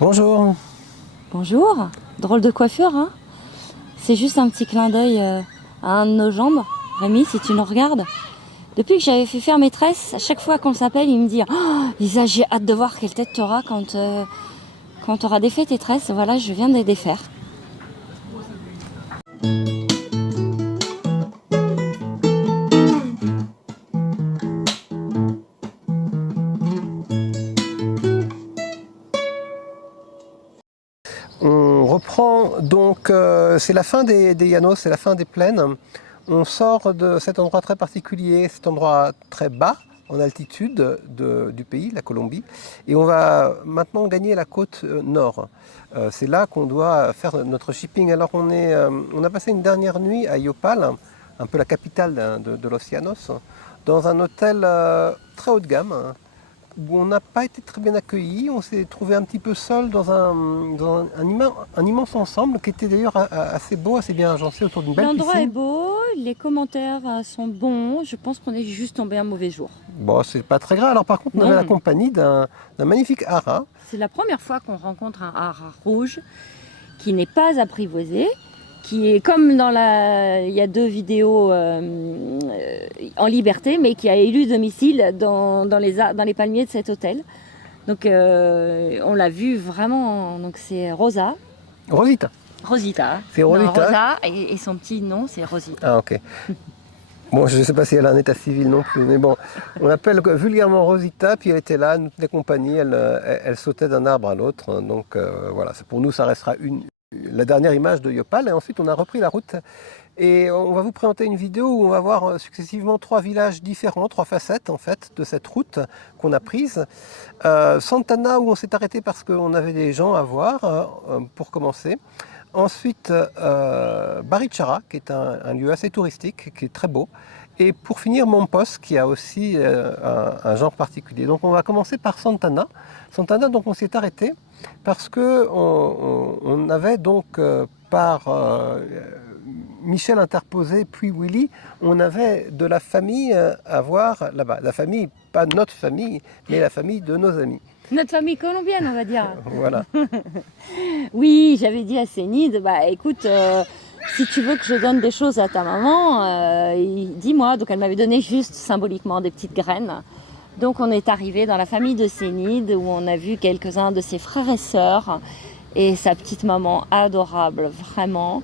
Bonjour. Bonjour, drôle de coiffure, hein? C'est juste un petit clin d'œil à un de nos jambes. Rémi, si tu nous regardes. Depuis que j'avais fait faire mes tresses, à chaque fois qu'on s'appelle, il me dit oh, Lisa, j'ai hâte de voir quelle tête tu auras quand tu auras défait tes tresses. Voilà, je viens de les défaire. On reprend donc, c'est la fin des llanos, c'est la fin des plaines. On sort de cet endroit très particulier, cet endroit très bas en altitude du pays, la Colombie, et on va maintenant gagner la côte nord. C'est là qu'on doit faire notre shipping. Alors on a passé une dernière nuit à Yopal, un peu la capitale de Los Llanos, dans un hôtel très haut de gamme, où on n'a pas été très bien accueillis. On s'est trouvé un petit peu seul dans un immense ensemble qui était d'ailleurs assez beau, assez bien agencé autour d'une belle piscine. L'endroit est beau, les commentaires sont bons. Je pense qu'on est juste tombé un mauvais jour. Bon, c'est pas très grave. Alors par contre, on avait la compagnie d'un magnifique haras. C'est la première fois qu'on rencontre un haras rouge qui n'est pas apprivoisé, qui est comme il y a 2 vidéos en liberté, mais qui a élu domicile dans les palmiers de cet hôtel. Donc on l'a vu vraiment, donc c'est Rosita. C'est Rosita. Non, Rosa et son petit nom c'est Rosita. Ah ok. Bon, je ne sais pas si elle a un état civil non plus, mais bon, on l'appelle vulgairement Rosita, puis elle était là, nous tenait compagnie, elle sautait d'un arbre à l'autre, donc voilà, pour nous ça restera la dernière image de Yopal, et ensuite on a repris la route, et on va vous présenter une vidéo où on va voir successivement 3 villages différents, 3 facettes en fait de cette route qu'on a prise. Santana où on s'est arrêté parce qu'on avait des gens à voir pour commencer. Ensuite, Barichara, qui est un lieu assez touristique, qui est très beau. Et pour finir, Mompos, qui a aussi un genre particulier. Donc on va commencer par Santana. Santana, donc on s'est arrêté parce que on avait donc par Michel interposé, puis Willy, on avait de la famille à voir là-bas. La famille, pas notre famille, mais la famille de nos amis. Notre famille colombienne, on va dire. Voilà. Oui, j'avais dit à Sénide, bah écoute, si tu veux que je donne des choses à ta maman, dis-moi. Donc elle m'avait donné juste symboliquement des petites graines. Donc on est arrivé dans la famille de Sénide où on a vu quelques-uns de ses frères et sœurs et sa petite maman adorable, vraiment.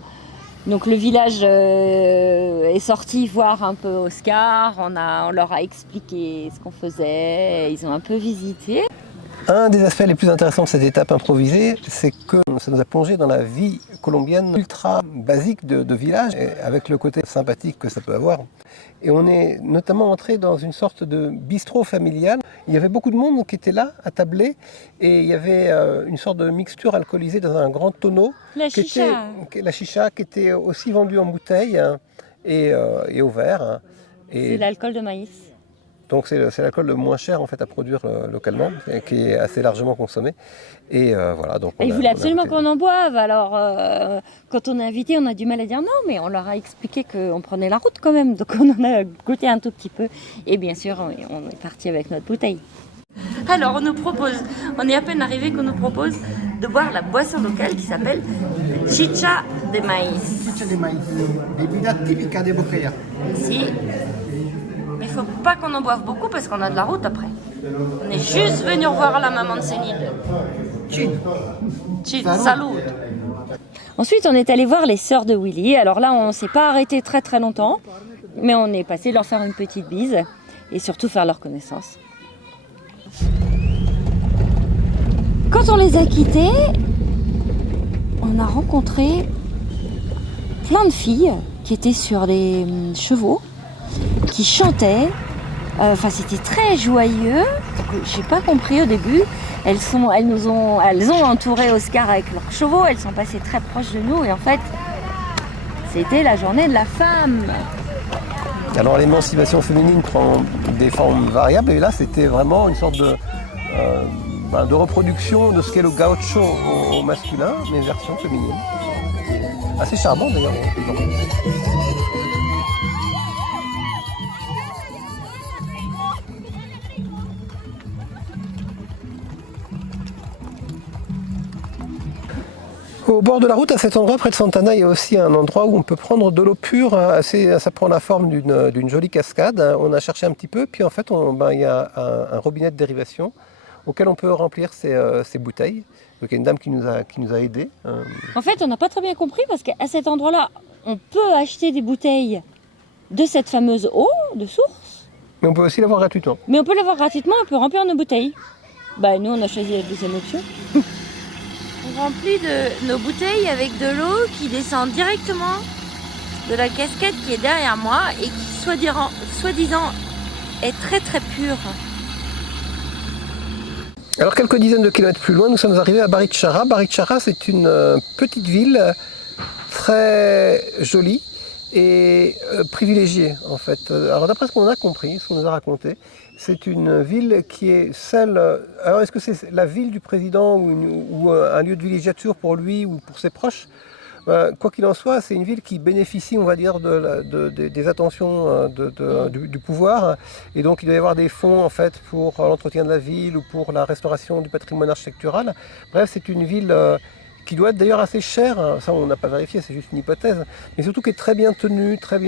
Donc le village est sorti voir un peu Oscar, on leur a expliqué ce qu'on faisait, ils ont un peu visité. Un des aspects les plus intéressants de cette étape improvisée, c'est que ça nous a plongé dans la vie colombienne ultra basique de village, avec le côté sympathique que ça peut avoir. Et on est notamment entré dans une sorte de bistrot familial. Il y avait beaucoup de monde qui était là, à tabler, et il y avait une sorte de mixture alcoolisée dans un grand tonneau. La chicha. La chicha qui était aussi vendue en bouteille et au verre. C'est l'alcool de maïs. Donc c'est l'alcool le moins cher en fait à produire localement, qui est assez largement consommé. Et voilà. Donc ils voulaient absolument qu'on en boive. Alors quand on est invité, on a du mal à dire non, mais on leur a expliqué qu'on prenait la route quand même. Donc on en a goûté un tout petit peu. Et bien sûr, on est parti avec notre bouteille. Alors on est à peine arrivé qu'on nous propose de boire la boisson locale qui s'appelle chicha de maïs. Chicha de maïs, bebida típica de Boqueira. Si. Mais il ne faut pas qu'on en boive beaucoup parce qu'on a de la route après. On est juste venu revoir la maman de Sénide. Salut. Ensuite, on est allé voir les sœurs de Willy. Alors là, on ne s'est pas arrêté très très longtemps, mais on est passé leur faire une petite bise et surtout faire leur connaissance. Quand on les a quittés, on a rencontré plein de filles qui étaient sur des chevaux, qui chantaient, c'était très joyeux. J'ai pas compris au début. Elles ont entouré Oscar avec leurs chevaux. Elles sont passées très proches de nous et en fait, c'était la journée de la femme. Alors l'émancipation féminine prend des formes variables et là c'était vraiment une sorte de reproduction de ce qu'est le gaucho au masculin, mais version féminine. Assez charmant d'ailleurs. Au bord de la route, à cet endroit, près de Santana, il y a aussi un endroit où on peut prendre de l'eau pure. Ça prend la forme d'une jolie cascade. On a cherché un petit peu, puis en fait, il y a un robinet de dérivation auquel on peut remplir ses bouteilles. Donc il y a une dame qui nous a aidés. En fait, on n'a pas très bien compris parce qu'à cet endroit-là, on peut acheter des bouteilles de cette fameuse eau de source. Mais on peut aussi l'avoir gratuitement. Mais on peut l'avoir gratuitement, on peut remplir nos bouteilles. Bah nous, on a choisi la deuxième option. On remplit nos bouteilles avec de l'eau qui descend directement de la cascade qui est derrière moi et qui, soi-disant, est très très pure. Alors quelques dizaines de kilomètres plus loin, nous sommes arrivés à Baritxarra. Baritxarra, c'est une petite ville très jolie et privilégiée en fait. Alors d'après ce qu'on a compris, ce qu'on nous a raconté, c'est une ville qui est celle... Alors est-ce que c'est la ville du président ou un lieu de villégiature pour lui ou pour ses proches? Quoi qu'il en soit, c'est une ville qui bénéficie, on va dire, des attentions du pouvoir. Et donc, il doit y avoir des fonds, en fait, pour l'entretien de la ville ou pour la restauration du patrimoine architectural. Bref, c'est une ville qui doit être d'ailleurs assez chère. Ça, on n'a pas vérifié, c'est juste une hypothèse. Mais surtout qui est très bien tenue, très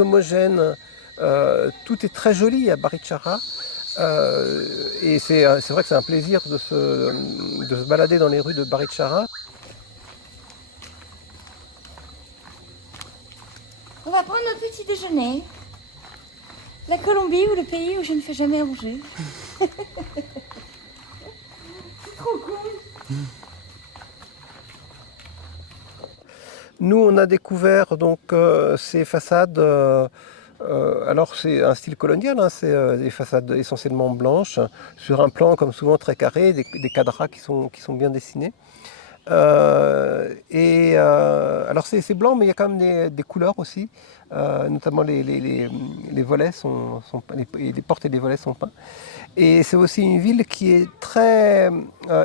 homogène. Tout est très joli à Baritxarra. Et c'est vrai que c'est un plaisir de se balader dans les rues de Baritxarra. On va prendre notre petit déjeuner. La Colombie ou le pays où je ne fais jamais à manger. C'est trop cool. Nous, on a découvert donc ces façades. Alors c'est un style colonial, hein, c'est des façades essentiellement blanches, sur un plan comme souvent très carré, des quadras qui sont bien dessinés. Alors c'est blanc, mais il y a quand même des couleurs aussi, notamment les volets les portes et les volets sont peints. Et c'est aussi une ville qui est très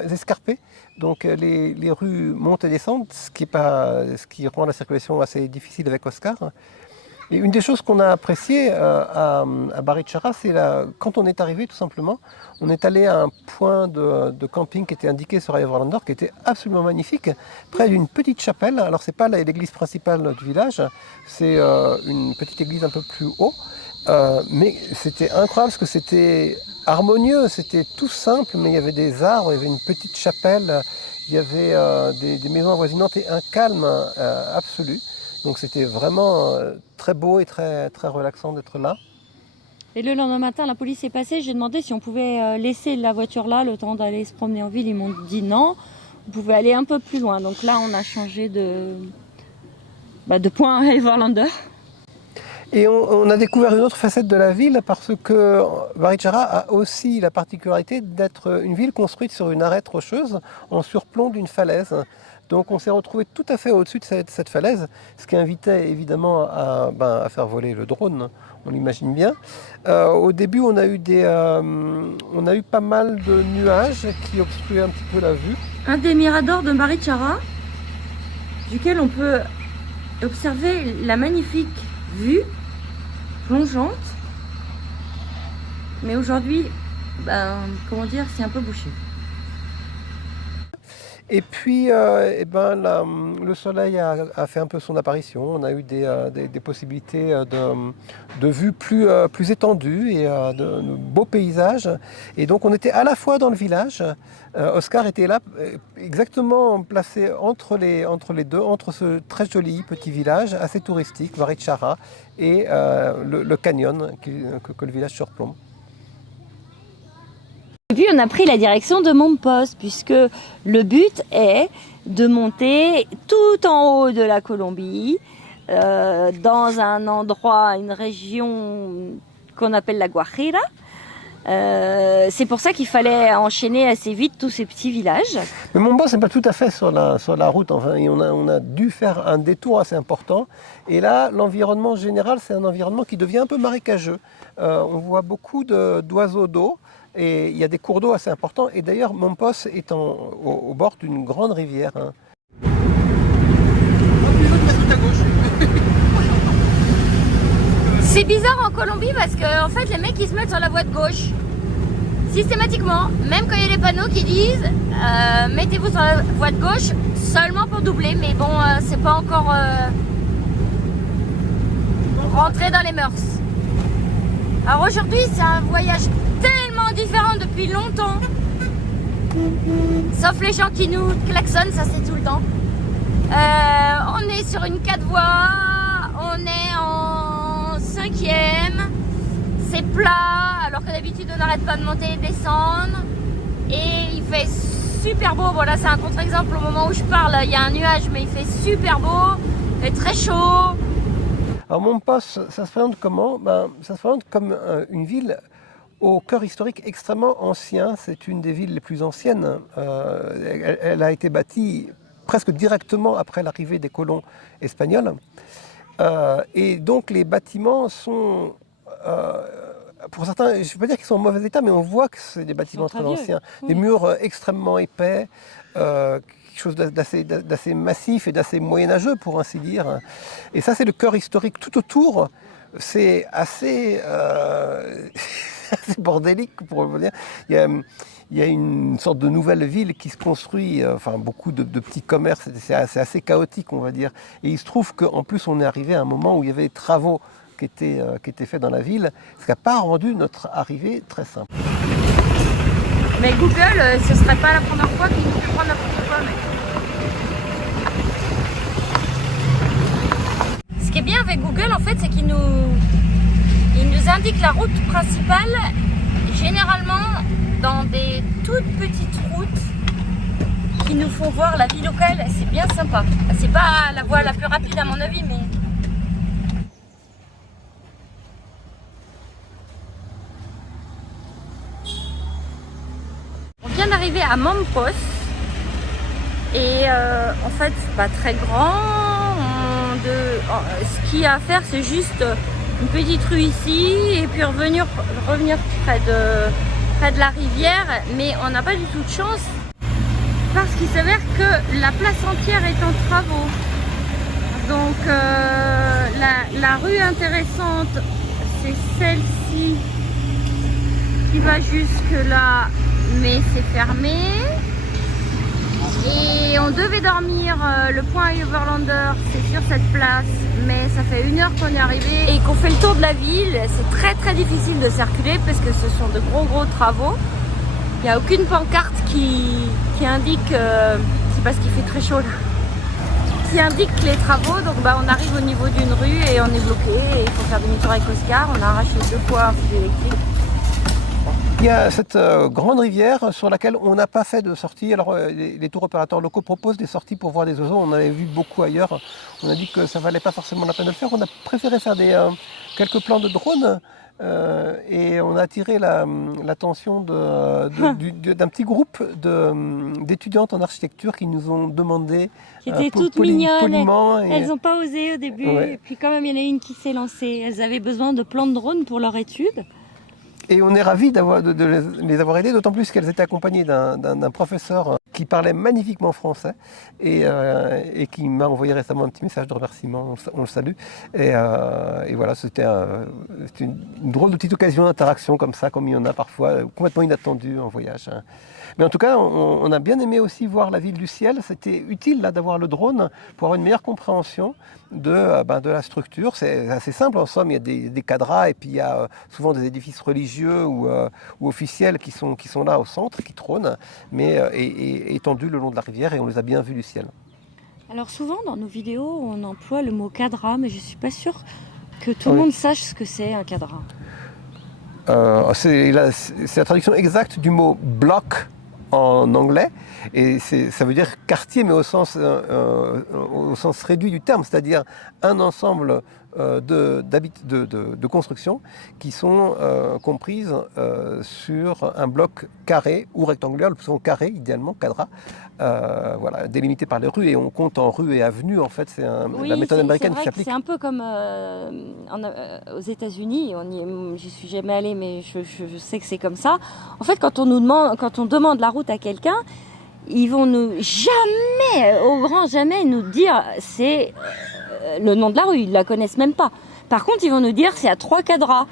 escarpée, donc les rues montent et descendent, ce qui rend la circulation assez difficile avec Oscar. Et une des choses qu'on a appréciées à Baritxarra, c'est quand on est arrivé tout simplement, on est allé à un point de camping qui était indiqué sur Everlander, qui était absolument magnifique, près d'une petite chapelle. Alors c'est pas l'église principale du village, c'est une petite église un peu plus haut, mais c'était incroyable parce que c'était harmonieux, c'était tout simple, mais il y avait des arbres, il y avait une petite chapelle, il y avait des maisons avoisinantes et un calme absolu. Donc c'était vraiment très beau et très, très relaxant d'être là. Et le lendemain matin, la police est passée. J'ai demandé si on pouvait laisser la voiture là le temps d'aller se promener en ville. Ils m'ont dit non, vous pouvez aller un peu plus loin. Donc là, on a changé de point à Everlander. Et on a découvert une autre facette de la ville parce que Baritxarra a aussi la particularité d'être une ville construite sur une arête rocheuse en surplomb d'une falaise. Donc on s'est retrouvé tout à fait au-dessus de cette falaise, ce qui invitait évidemment à faire voler le drone, on l'imagine bien. Au début, on a eu pas mal de nuages qui obstruaient un petit peu la vue. Un des miradors de Baritxarra, duquel on peut observer la magnifique vue plongeante. Mais aujourd'hui, comment dire, c'est un peu bouché. Et puis, le soleil a fait un peu son apparition. On a eu des possibilités de vues plus étendues et de beaux paysages. Et donc, on était à la fois dans le village. Oscar était là, exactement placé entre les deux, entre ce très joli petit village, assez touristique, Baritxarra, et le canyon que le village surplombe. Et puis on a pris la direction de Mompox, puisque le but est de monter tout en haut de la Colombie, dans un endroit, une région qu'on appelle la Guajira. C'est pour ça qu'il fallait enchaîner assez vite tous ces petits villages. Mais Mompox, c'est pas tout à fait sur la route. Enfin, on a dû faire un détour assez important. Et là, l'environnement général, c'est un environnement qui devient un peu marécageux. On voit beaucoup d'oiseaux d'eau. Et il y a des cours d'eau assez importants. Et d'ailleurs, Mompox est au bord d'une grande rivière. Hein. C'est bizarre en Colombie parce que en fait, les mecs ils se mettent sur la voie de gauche. Systématiquement, même quand il y a les panneaux qui disent mettez-vous sur la voie de gauche seulement pour doubler, mais bon, c'est pas encore rentré dans les mœurs. Alors aujourd'hui, c'est un voyage tellement différent depuis longtemps. Sauf les gens qui nous klaxonnent, ça c'est tout le temps. On est sur une 4 voies, on est en 5e, c'est plat, alors que d'habitude on n'arrête pas de monter et descendre. Et il fait super beau, bon là c'est un contre-exemple au moment où je parle, il y a un nuage, mais il fait super beau, il fait très chaud. Alors Montpasse, ça se présente comment? Ça se présente comme une ville au cœur historique extrêmement ancien. C'est une des villes les plus anciennes. Elle a été bâtie presque directement après l'arrivée des colons espagnols. Et donc les bâtiments sont, pour certains, je ne vais pas dire qu'ils sont en mauvais état, mais on voit que c'est des bâtiments très anciens. Oui. Des murs extrêmement épais, quelque chose d'assez massif et d'assez moyenâgeux, pour ainsi dire. Et ça, c'est le cœur historique. Tout autour, c'est assez, assez bordélique, pour vous dire. Il y a une sorte de nouvelle ville qui se construit, enfin beaucoup de petits commerces, c'est assez chaotique, on va dire. Et il se trouve qu'en plus, on est arrivé à un moment où il y avait des travaux qui étaient faits dans la ville, ce qui n'a pas rendu notre arrivée très simple. Mais Google, ce ne serait pas la première fois qu'il nous fait prendre n'importe quoi. Mais... Ce qui est bien avec Google, en fait, c'est qu'il nous indique la route principale, généralement dans des toutes petites routes qui nous font voir la vie locale. C'est bien sympa. C'est pas la voie la plus rapide à mon avis, mais... On vient d'arriver à Mompos et en fait c'est pas très grand. Ce qu'il y a à faire, c'est juste une petite rue ici et puis revenir près de la rivière, mais on n'a pas du tout de chance parce qu'il s'avère que la place entière est en travaux. Donc la rue intéressante, c'est celle-ci qui va jusque là, mais c'est fermé. Et on devait dormir, le point Overlander, c'est sur cette place, mais ça fait 1 heure qu'on est arrivé et qu'on fait le tour de la ville. C'est très très difficile de circuler parce que ce sont de gros travaux. Il n'y a aucune pancarte qui indique, c'est parce qu'il fait très chaud là, qui indique les travaux. Donc on arrive au niveau d'une rue et on est bloqué et il faut faire demi-tour avec Oscar. On a arraché 2 fois un fil électrique. Il y a cette grande rivière sur laquelle on n'a pas fait de sortie. Alors les tours opérateurs locaux proposent des sorties pour voir des oiseaux. On avait vu beaucoup ailleurs. On a dit que ça valait pas forcément la peine de le faire. On a préféré faire quelques plans de drone et on a attiré l'attention d'un petit groupe d'étudiantes en architecture qui nous ont demandé. Qui étaient toutes mignonnes. Elles n'ont pas osé au début. Ouais. Et puis quand même, il y en a une qui s'est lancée. Elles avaient besoin de plans de drone pour leur étude. Et on est ravis de les avoir aidées, d'autant plus qu'elles étaient accompagnées d'un professeur qui parlait magnifiquement français et qui m'a envoyé récemment un petit message de remerciement, on le salue. Et voilà, c'était une drôle de petite occasion d'interaction comme ça, comme il y en a parfois, complètement inattendue en voyage. Mais en tout cas, on a bien aimé aussi voir la ville du ciel. C'était utile là d'avoir le drone pour avoir une meilleure compréhension de la structure. C'est assez simple en somme, il y a des cadras et puis il y a souvent des édifices religieux ou officiels qui sont là au centre, qui trônent, mais étendus le long de la rivière et on les a bien vus du ciel. Alors souvent dans nos vidéos, on emploie le mot cadra, mais je ne suis pas sûre que tout le monde sache ce que c'est un cadra. C'est la traduction exacte du mot bloc en anglais, et ça veut dire quartier, mais au sens réduit du terme, c'est-à-dire un ensemble de constructions qui sont comprises sur un bloc carré ou rectangulaire, le plus souvent carré, idéalement, cadra, voilà, délimité par les rues, et on compte en rues et avenues, en fait, c'est la méthode américaine qui s'applique. C'est un peu comme aux États-Unis, j'y suis jamais allée, mais je sais que c'est comme ça. En fait, quand on demande la route à quelqu'un, ils vont au grand jamais nous dire c'est le nom de la rue, ils la connaissent même pas. Par contre, ils vont nous dire c'est à 3 cadras,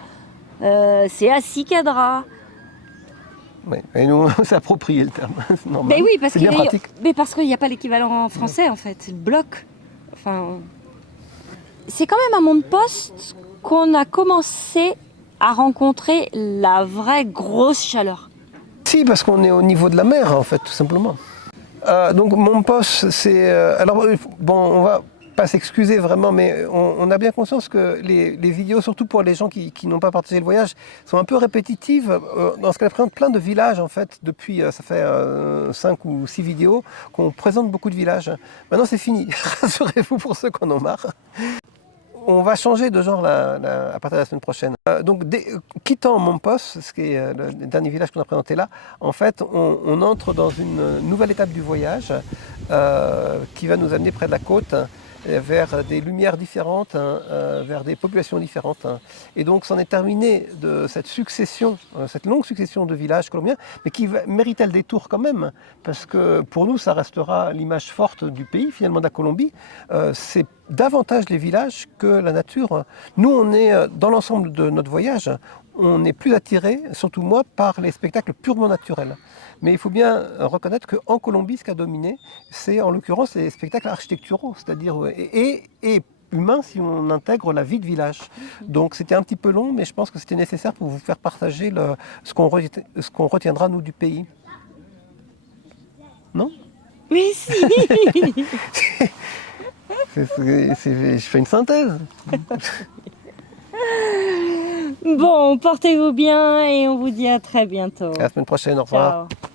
c'est à 6 cadras. Oui. Et nous, on s'est approprié le terme. C'est normal. Mais oui, parce c'est bien qu'il pratique. n'y a pas l'équivalent en français en fait, c'est le bloc. Enfin, c'est quand même à Montposte qu'on a commencé à rencontrer la vraie grosse chaleur. Si, parce qu'on est au niveau de la mer, en fait, tout simplement. Donc, Montposte, c'est... alors, bon, on va pas s'excuser vraiment, mais on a bien conscience que les vidéos, surtout pour les gens qui n'ont pas partagé le voyage, sont un peu répétitives. Dans ce qu'elle présente plein de villages, en fait, depuis, ça fait 5 ou 6 vidéos, qu'on présente beaucoup de villages. Maintenant, c'est fini. Rassurez-vous pour ceux qui en ont marre. On va changer de genre à partir de la semaine prochaine. Donc, quittant Montposte, ce qui est le dernier village qu'on a présenté là, en fait, on entre dans une nouvelle étape du voyage qui va nous amener près de la côte, vers des lumières différentes, vers des populations différentes. Et donc, c'en est terminé de cette succession, cette longue succession de villages colombiens, mais qui méritait le détour quand même, parce que pour nous, ça restera l'image forte du pays, finalement, de la Colombie. C'est davantage les villages que la nature. Nous, on est, dans l'ensemble de notre voyage, on est plus attiré, surtout moi, par les spectacles purement naturels. Mais il faut bien reconnaître qu'en Colombie, ce qui a dominé, c'est en l'occurrence les spectacles architecturaux, c'est-à-dire et humains si on intègre la vie de village. Donc c'était un petit peu long, mais je pense que c'était nécessaire pour vous faire partager ce qu'on retiendra, nous, du pays. Non? Mais si. Je fais une synthèse. Bon, portez-vous bien et on vous dit à très bientôt. À la semaine prochaine, au revoir. Ciao.